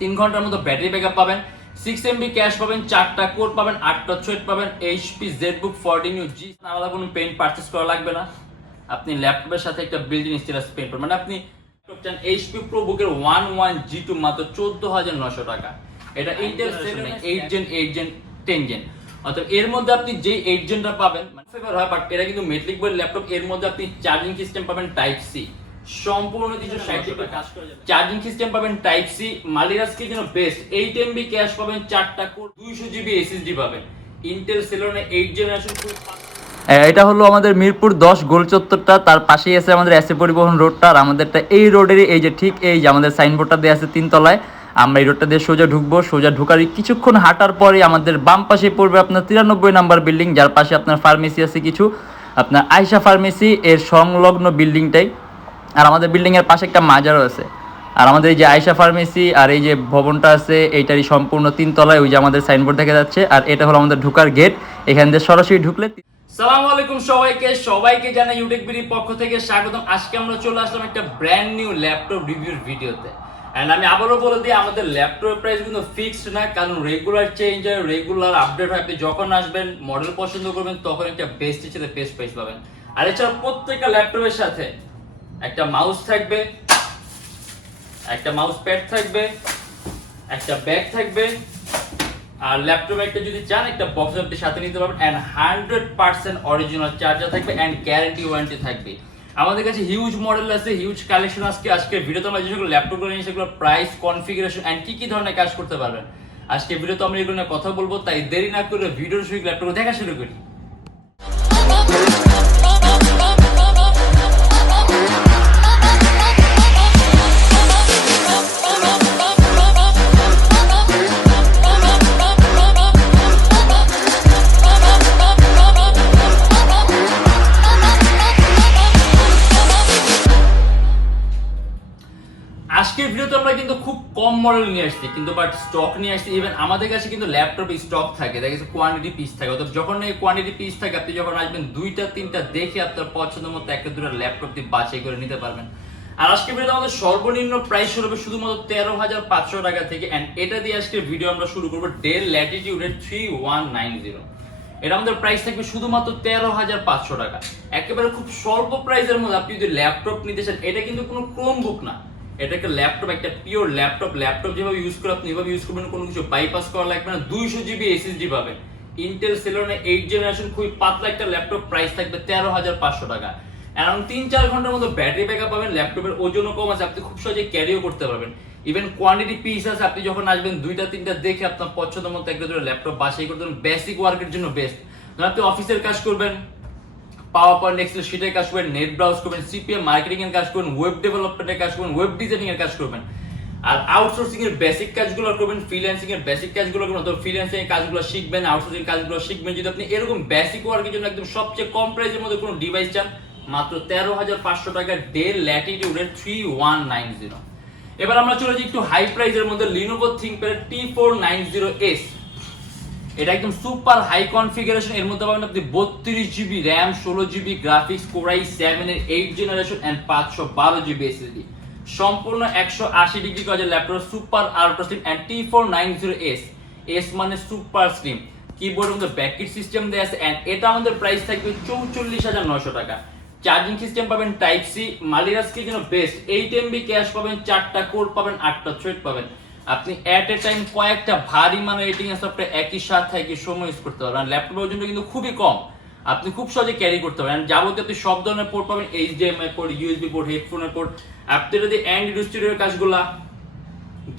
তিন ঘণ্টার মতো ব্যাটারি ব্যাকআপ পাবেন। সিক্স এমবি ক্যাশ পাবেন চারটা কোড পাবেন আটটা থ্রেড পাবেন HP Z book fourteen U G আলাদা কোনো পেন পারচেস করা লাগবে না। আপনি ল্যাপটপের সাথে একটা বিল্ডিং স্টেটাস পেন পাবেন। মানে আপনি চান এইচপি প্রো বুকের ওয়ান ওয়ান জি টু মাত্র চোদ্দ হাজার নশো টাকা। এটা Intel eight gen eight gen ten gen অর্থাৎ এর মধ্যে আপনি যে এইট জেনটা পাবেন ফেভার হয় বাট এটা কিন্তু মেট্রিক বই ল্যাপটপ এর মধ্যে আপনি চার্জিং সিস্টেম পাবেন টাইপ সি সম্পূর্ণ কিছু চার্জিং সিস্টেম পাবেন টাইপ সি মালিরাস কি জন্য বেস্ট এইট এমবি ক্যাশ পাবেন চারটা কোড দুইশো জিবি এসএসডি পাবেন। ইন্টেল সেলোনে এইট জেনারেশন এটা হলো আমাদের মিরপুর দশ গোল চত্বরটা। তার পাশেই আছে আমাদের এসে পরিবহন রোডটা আর আমাদেরটা এই রোডেরই এই যে ঠিক এই যে আমাদের সাইনবোর্ডটা দেওয়া আছে তিনতলায়। আমরা এই রোডটা দিয়ে সোজা ঢুকবো। সোজা ঢুকার কিছুক্ষণ হাঁটার পরে আমাদের বাম পাশে পড়বে আপনার তিরানব্বই নাম্বার বিল্ডিং যার পাশে আপনার ফার্মেসি আছে কিছু। আপনার আয়সা ফার্মেসি এর সংলগ্ন বিল্ডিংটাই আর আমাদের বিল্ডিংয়ের পাশে একটা মাজারও আছে। আর আমাদের এই যে আয়সা ফার্মেসি আর এই যে ভবনটা আছে, এইটারই সম্পূর্ণ তিনতলায় ওই যে আমাদের সাইনবোর্ড দেখা যাচ্ছে। আর এটা হলো আমাদের ঢুকার গেট এখান দিয়ে সরাসরি ঢুকলে সালাম আলাইকুম সবাইকে। সবাইকে জানাই ইউটেক বিডির পক্ষ থেকে স্বাগতম। আজকে আমরা চলে আসলাম একটা ব্র্যান্ড নিউ ল্যাপটপ রিভিউর ভিডিওতে এন্ড আমি আবারও বলে দিই, আমাদের ল্যাপটপ প্রাইস কিন্তু ফিক্সড না, কারণ রেগুলার চেঞ্জ হয় রেগুলার আপডেট হয়। আপনি যখন আসবেন মডেল পছন্দ করবেন, তখন একটা বেস্ট হিসেবে বেস্ট প্রাইস পাবেন। আর এছাড়া প্রত্যেকটা ল্যাপটপের সাথে একটা মাউস থাকবে, একটা মাউস প্যাড থাকবে, একটা ব্যাগ থাকবে, আর ল্যাপটপ একটা যদি চান, একটা বক্স আপনি সাথে নিতে পারবেন and hundred percent original charger থাকবে অ্যান্ড গ্যারান্টি ওয়ারেন্টি থাকবে। আমাদের কাছে হিউজ মডেল আছে হিউজ কালেকশন আজকে আজকে ভিডিওতে আমরা যেগুলো ল্যাপটপগুলো নিয়ে, সেগুলো প্রাইস কনফিগারেশন অ্যান্ড কি কি ধরনের কাজ করতে পারবেন। আজকে ভিডিওতে আমরা এগুলো নিয়ে কথা বলব, তাই দেরি না করে ভিডিওর শুরু ল্যাপটপ দেখা শুরু করি। আজকের ভিডিওতে আমরা কিন্তু খুব কম মডেল নিয়ে আসছি, কিন্তু বাট স্টক নিয়ে আসছি। ইভেন আমাদের কাছে কিন্তু ল্যাপটপে স্টক থাকে দেখা গেছে কোয়ান্টিটি পিস থাকে। অর্থাৎ যখন এই কোয়ান্টিটি পিস থাকে, আপনি যখন আসবেন, দুইটা, তিনটা দেখে আপনার পছন্দ মতো একটা, দুটো ল্যাপটপ দিয়ে বাছাই করে নিতে পারবেন। আর আজকে ভিডিওতে আমাদের সর্বনিম্ন প্রাইস হবে শুধুমাত্র তেরো হাজার পাঁচশো টাকা থেকে অ্যান্ড এটা দিয়ে আজকের ভিডিও আমরা শুরু করব ডেল ল্যাটিটিউডের থ্রি ওয়ান নাইন জিরো এটা আমাদের প্রাইস থাকবে শুধুমাত্র তেরো হাজার পাঁচশো টাকা। একেবারে খুব স্বল্প প্রাইসের মধ্যে আপনি যদি ল্যাপটপ নিতে চান, এটা কিন্তু কোনো ক্রোম বুক না। এটা একটা ল্যাপটপ একটা পিওর ল্যাপটপ ল্যাপটপ যেভাবে ইউজ করে আপনি এভাবে ইউজ করবেন, কোনো কিছু বাইপাস করা লাগবে না, দুইশো জিবি এসএসডি পাবেন। ইন্টেল সেলোনে এইট জেনারেশন খুবই পাতলা একটা ল্যাপটপ প্রাইস থাকবে তেরো হাজার পাঁচশো টাকা। অ্যারাউন্ড তিন চার ঘণ্টার মতো ব্যাটারি ব্যাকআপ পাবেন ল্যাপটপের ওজনও কম আছে, আপনি খুব সহজে ক্যারিও করতে পারবেন। ইভেন কোয়ান্টিটি পিস আছে, আপনি যখন আসবেন দুইটা, তিনটা দেখে আপনার পছন্দ মতো একটা দুটো ল্যাপটপ বাছাই করতে পারবেন বেসিক ওয়ার্কের জন্য বেস্ট আপনি অফিসের কাজ করবেন পাওয়ার পয়েন্ট শিটের কাজ করবেন নেট ব্রাউজ করবেন সিপিএম মার্কেটিং এর কাজ করবেন ওয়েব ডেভেলপমেন্টের কাজ করবেন ওয়েব ডিজাইনিং এর কাজ করবেন। আর আউটসোর্সিং এর বেসিক কাজগুলো করবেন ফ্রিল্যান্সিং এর বেসিক কাজগুলো করবেন তো ফ্রিল্যান্সিং এর কাজগুলো শিখবেন আউটসোর্সিং কাজগুলো শিখবেন, যদি আপনি এরকম বেসিক ওয়ার্কের জন্য একদম সবচেয়ে কম প্রাইসের মধ্যে কোনো ডিভাইস চান, মাত্র তেরো হাজার পাঁচশো টাকা ডেল ল্যাটিটিউডের থ্রি ওয়ান নাইন জিরো এবার আমরা চলে যাই একটু হাই প্রাইসের মধ্যে Lenovo ThinkPad T four nine zero S এটা একদম সুপার হাই কনফিগারেশন এর মধ্যে পাবেন আপনি বত্রিশ জিবি র্যাম ষোলো GB graphics core i seven এর এইট জেনারেশন অ্যান্ড পাঁচশো বারো জিবি এসএসডি সম্পূর্ণ একশো আশি ডিগ্রি কাজের laptop super ultra slim and T four nine zero S S মানে সুপার স্লিম কিবোর্ডের মধ্যে ব্যাকেট সিস্টেম দেওয়া আছে অ্যান্ড এটা আমাদের প্রাইস থাকবে চৌচল্লিশ হাজার নশো টাকা। চার্জিং সিস্টেম পাবেন টাইপ সি মালিরাস কি জন্য বেস্ট এইট এমবি ক্যাশ পাবেন, চারটা কোড পাবেন, আটটা থ্রেড পাবেন। আপনি এট এ টাইম কয়েকটা ভারী মানে এডিটিং সফটওয়্যার একই সাথে একই সময় ইউজ করতে পারবেন। ল্যাপটপের ওজনটা কিন্তু খুবই কম। আপনি খুব সহজে ক্যারি করতে পারেন। যাবতীয় আপনি সব ধরনের পোর্ট পাবেন। এইচডিএমআই পোর্ট ইউএসবি পোর্ট হেডফোনের পোর্ট আপনি যদি অ্যান্ড স্টুডিওর কাজগুলা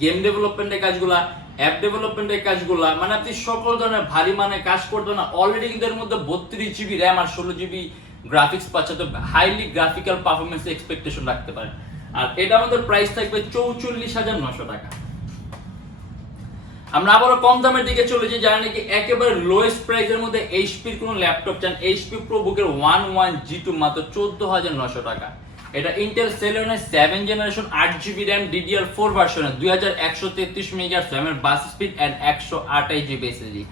গেম ডেভেলপমেন্টের কাজগুলা অ্যাপ ডেভেলপমেন্টের কাজগুলা মানে আপনি সকল ধরনের ভারী মানে কাজ করতে না অলরেডি কিন্তু এর মধ্যে বত্রিশ জিবি র্যাম আর ষোলো জিবি গ্রাফিক্স পাচ্ছে তো হাইলি গ্রাফিক্যাল পারফরমেন্স এক্সপেকটেশন রাখতে পারেন। আর এটা আমাদের প্রাইস থাকবে চৌচল্লিশ হাজার নশো টাকা। আমরা আবারও কম দামের দিকে চলে যাই, যারা নাকি একেবারে লোয়েস্ট প্রাইসের মধ্যে এইচপির কোনো ল্যাপটপ চান এইচপি প্রো বুকের ওয়ান ওয়ান জি টু মাত্র চোদ্দ হাজার নশো টাকা। এটা ইন্টেল সেলেনের সেভেন জেনারেশন আট জিবি র্যাম ডিডিআর ফোর ভার্সনের দুই হাজার একশো তেত্রিশ মেগার র্যামের বাস স্পিড অ্যান্ড একশো আটাইশ জিবি এসএসডি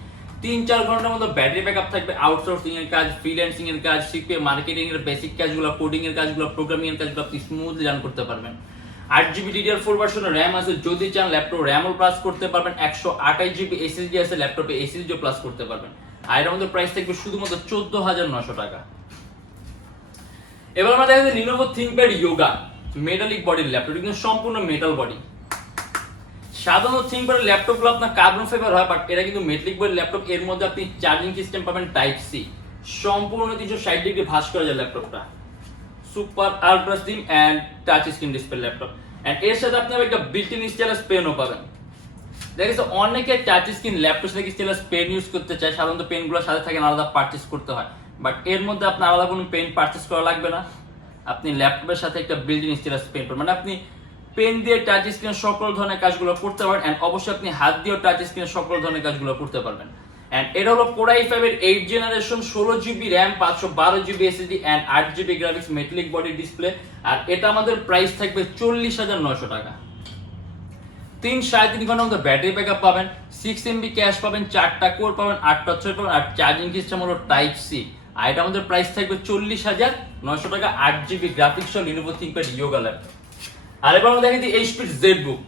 তিন চার ঘণ্টার মতো ব্যাটারি ব্যাকআপ থাকবে আউটসোর্সিং এর কাজ ফ্রিল্যান্সিং এর কাজ, শিখবে মার্কেটিং এর বেসিক কাজগুলো কোডিং এর কাজগুলো প্রোগ্রামিং এর কাজগুলো আপনি স্মুথলি রান করতে পারবেন। আট জিবি ডিডিআর ফোর ভার্সনের র্যাম আছে। যদি চান ল্যাপটপ র্যামও প্লাস করতে পারবেন। একশো আঠাশ জিবি এসএসডি আছে ল্যাপটপে এসএসডিও প্লাস করতে পারবেন। আর প্রাইস থাকবে শুধুমাত্র চোদ্দ হাজার নশো টাকা। এবার আমরা দেখা লিনোভো থিঙ্কপ্যাড ইয়োগা মেটালিক বডির ল্যাপটপ কিন্তু সম্পূর্ণ মেটাল বডি সাধারণত থিঙ্কপ্যাডের ল্যাপটপগুলো আপনার কার্বন ফাইবার হয় বাট এটা কিন্তু মেটালিক বডির ল্যাপটপ এর মধ্যে আপনি চার্জিং সিস্টেম পাবেন টাইপ সি সম্পূর্ণ তিনশো ষাট ডিগ্রি ভাস করা যায় ল্যাপটপটা super ultra slim and touch screen display laptop. And এর সাথে আপনি একটা বিল্ট ইন স্টাইলাস পেনও পাবেন। দেখা গেছে অনেকে টাচ স্ক্রিন ল্যাপটপ থেকে স্টাইলাস পেন ইউজ করতে চায় সাধারণত পেনগুলোর সাথে থাকে না, আলাদা পারচেস করতে হয়। বাট এর মধ্যে আপনার আলাদা কোনো পেন পারচেস করা লাগবে না। আপনি ল্যাপটপের সাথে একটা বিল্ট ইন স্টাইলাস পেন পাবেন। মানে আপনি পেন দিয়ে টাচ স্ক্রিন সকল ধরনের কাজগুলো করতে পারেন অ্যান্ড অবশ্যই আপনি হাত দিয়েও টাচ স্ক্রিন সকল ধরনের কাজগুলো করতে পারবেন। অ্যান্ড এটা হলো কোরাই ফাইভের এইট জেনারেশন ষোলো জিবি র্যাম পাঁচশো বারো জিবি এসএসডি অ্যান্ড আট GB graphics metallic body display আর এটা আমাদের প্রাইস থাকবে চল্লিশ হাজার নশো টাকা। তিন সাড়ে তিন ঘণ্টার মধ্যে ব্যাটারি ব্যাকআপ পাবেন সিক্স এমবি ক্যাশ পাবেন, চারটা কোর পাবেন, আটটা ছয় পাবেন, আর চার্জিং সিস্টেম হলো টাইপ সি আর এটা আমাদের প্রাইস থাকবে চল্লিশ হাজার নশো টাকা, আট জিবি গ্রাফিক্স সহ লিনোভো থিঙ্কপ্যাড ইয়োগা ল্যাপটপ আর এবার আমরা দেখেছি এইচপির জেড বুক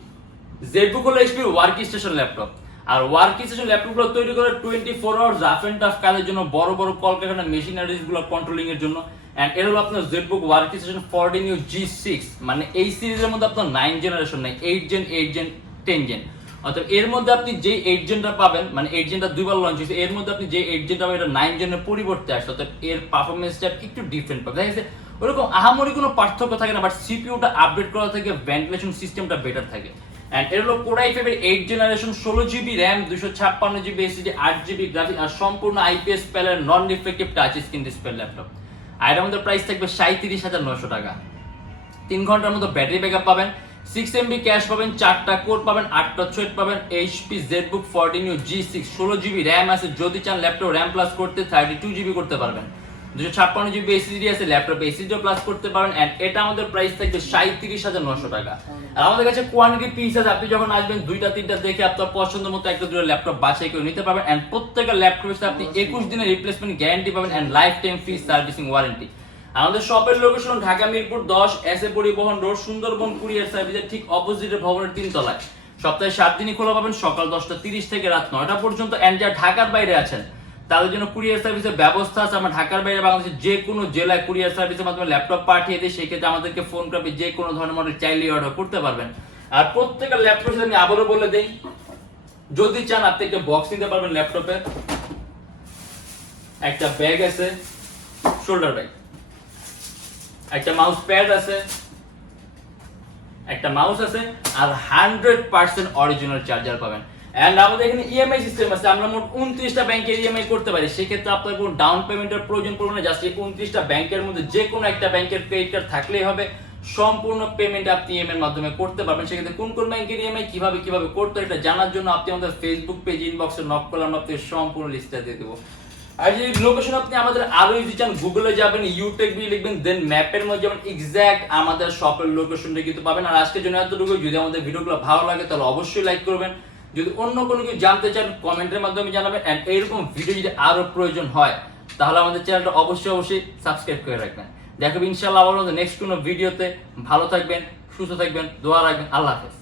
জেড হলো এইচপির ওয়ার্ক স্টেশন ল্যাপটপ আর ওয়ার্ক স্টেশন ল্যাপটপগুলো তৈরি করে twenty four hour rough and tough কাজের জন্য, বড় বড় কলকারখানা মেশিনারিজগুলো কন্ট্রোলিং এর জন্য। এন্ড এর হলো আপনার Z book work station fourteen U G six মানে এই সিরিজের মধ্যে আপনার নাইন জেনারেশন নাই eight gen eight gen ten gen অর্থাৎ এর মধ্যে আপনি যে এইট জেনটা পাবেন মানে এইট জেনটা দুইবার লঞ্চ হয়েছে, এর মধ্যে আপনি যে এইট জেনটা পাবেন, এটা নাইন জেনের পরিবর্তে আসছে অর্থাৎ এর পারফরমেন্সটা একটু ডিফারেন্ট পাবে দেখা গেছে, ওরকম আহামরি কোনো পার্থক্য থাকে না বাট সিপিইউটা আপডেট করা থেকে ভেন্টিলেশন সিস্টেমটা বেটার থাকে। অ্যান্ড এর হলো কোরাই ফাইভের এইট জেনারেশন ষোলো জিবি র্যাম দুশো ছাপ্পান্ন জিবি এসিডি আট জিবি গ্রাফিক আর সম্পূর্ণ IPS প্যালের non reflective touch screen display laptop আর এটার মধ্যে প্রাইস থাকবে সাঁত্রিশ হাজার নশো টাকা। তিন ঘণ্টার মতো ব্যাটারি ব্যাকআপ পাবেন সিক্স এমবি ক্যাশ পাবেন, চারটা কোর পাবেন, আটটা ছয়েট পাবেন HP Z book fourteen U G six ষোলো জিবি র্যাম আছে। যদি চান ল্যাপটপ র্যাম প্লাস করতে থার্টি টু জিবি করতে পারবেন। দুশো ছাপ্পান্ন জিবি এসিডি আছে ল্যাপটপ এসিডিও প্লাস করতে পারেন অ্যান্ড এটা আমাদের প্রাইস থাকবে সাঁত্রিশ হাজার নশো টাকা। আর আমাদের কাছে কোয়ান্টিটি পিস আছে আপনি যখন আসবেন দুইটা তিনটা দেখে আপনার পছন্দ মতো একটা দুটো ল্যাপটপ বাছাই করে নিতে পারবেন অ্যান্ড প্রত্যেকটা ল্যাপটপের সাথে আপনি একুশ দিনের রিপ্লেসমেন্ট গ্যারান্টি পাবেন and life time free servicing warranty আমাদের শপের লোকেশন ঢাকা মিরপুর দশ এস এ পরিবহন রোড সুন্দরবন কুরিয়ার সার্ভিসের ঠিক অপোজিটে ভবনের তিনতলায়। সপ্তাহে সাত দিনই খোলা পাবেন সকাল দশটা তিরিশ থেকে রাত নয়টা পর্যন্ত অ্যান্ড যারা ঢাকার বাইরে আছেন তাদের জন্য কুরিয়ার সার্ভিসের ব্যবস্থা আছে। আমরা ঢাকার বাইরে বাংলাদেশের যে কোনো জেলায় কুরিয়ার সার্ভিসের মাধ্যমে ল্যাপটপ পাঠিয়ে দিই সেক্ষেত্রে আমাদেরকে ফোন করে যে কোনো ধরনের মডেল চাইলেই অর্ডার করতে পারবেন। আর প্রত্যেকটা ল্যাপটপ আমি আবারও বলে দেই, যদি চান আপনি একটা বক্স নিতে পারবেন ল্যাপটপে। একটা ব্যাগ আছে শোল্ডার ব্যাগ একটা মাউস প্যাড আছে, একটা মাউস আছে, আর হান্ড্রেড পার্সেন্ট অরিজিনাল চার্জার পাবেন। এন্ড আমাদের এখানে ইএমআই সিস্টেম আছে, আমরা মোট উনত্রিশটা ব্যাংকের ইএমআই করতে পারি। সেক্ষেত্রে আপনার কোনো ডাউন পেমেন্টের প্রয়োজন পড়বে না জাস্ট এই উনত্রিশটা ব্যাংকের মধ্যে যে কোনো একটা ব্যাংকের ক্রেডিট কার্ড থাকলেই হবে। সম্পূর্ণ পেমেন্ট আপনি ইএমআই এর মাধ্যমে করতে পারবেন। সেক্ষেত্রে কোন কোন ব্যাংকের ইএমআই কীভাবে কীভাবে করতে হয়, এটা জানার জন্য আপনি আমাদের ফেসবুক পেজ ইনবক্সে নক করলে আমরা আপনাকে সম্পূর্ণ লিস্টটা দিয়ে দেবো। আর যদি লোকেশন আপনি আমাদের আরও যদি চান গুগলে যাবেন ইউটেক বি লিখবেন দেন ম্যাপের মধ্যে যাবেন এক্স্যাক্ট আমাদের শপের লোকেশনটা কিন্তু পাবেন। আর আজকের জন্য এতটুকু যদি আমাদের ভিডিওগুলো ভালো লাগে, তাহলে অবশ্যই লাইক করবেন। যদি অন্য কোনো কিছু জানতে চান, কমেন্টের মাধ্যমে জানাবেন। অ্যান্ড এইরকম ভিডিও যদি আরও প্রয়োজন হয়, তাহলে আমাদের চ্যানেলটা অবশ্যই অবশ্যই সাবস্ক্রাইব করে রাখবেন। দেখাবো ইনশাল্লাহ আবার নেক্সট কোনো ভিডিওতে ভালো থাকবেন, সুস্থ থাকবেন, দোয়া রাখবেন। আল্লাহ হাফেজ।